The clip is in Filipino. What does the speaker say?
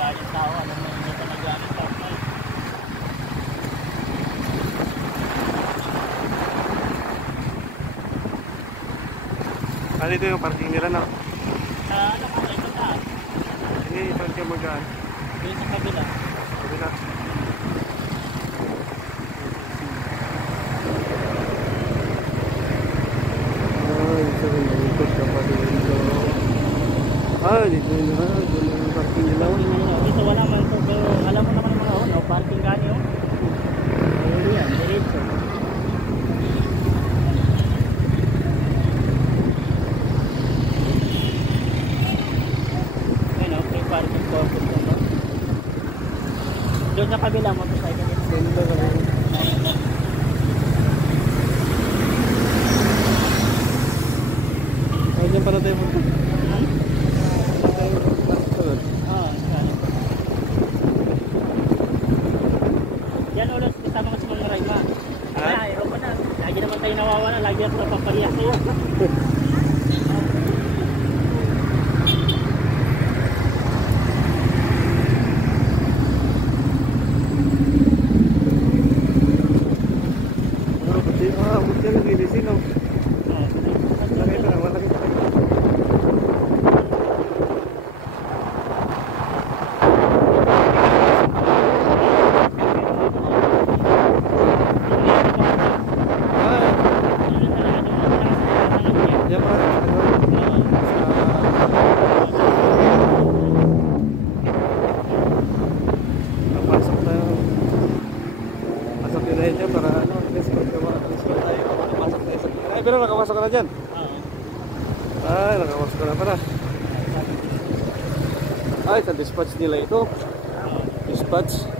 galing tao, alam mo hindi pa nagaling tao. Dito yung parking nila na. Ano pa ito taas? Hindi, saan ka magaan? Dito sa kabila. Kabila. Isa rin yung ikot ka pa dito. Dito yun na. Doon yung parking nila. Dito wala man ito, pero alam mo naman mga no? Parking ganyo. Ayun yan, diretso. Parking corpus na ba? Doon sa kabila motorcycle dito. Ganda ka rin. Dyan pala tayo punta. Yan ulit kasama ko si Mang Rayma. Ayaw pa na. Lagi naman tayo nawawala. Lagi ako napapariyak sa'yo. Buti lang gilisin o. Laki pa lang, malaki pa. Diyan pa, napasok tayo. Pasok yun na yun dyan para ano, kasi magkawa tayo. Napasok tayo sa kanya. Ay, pero nakapasok ka na dyan? Ay, nakapasok ka na pala. Ay, sa dispatch nila ito. Dispatch.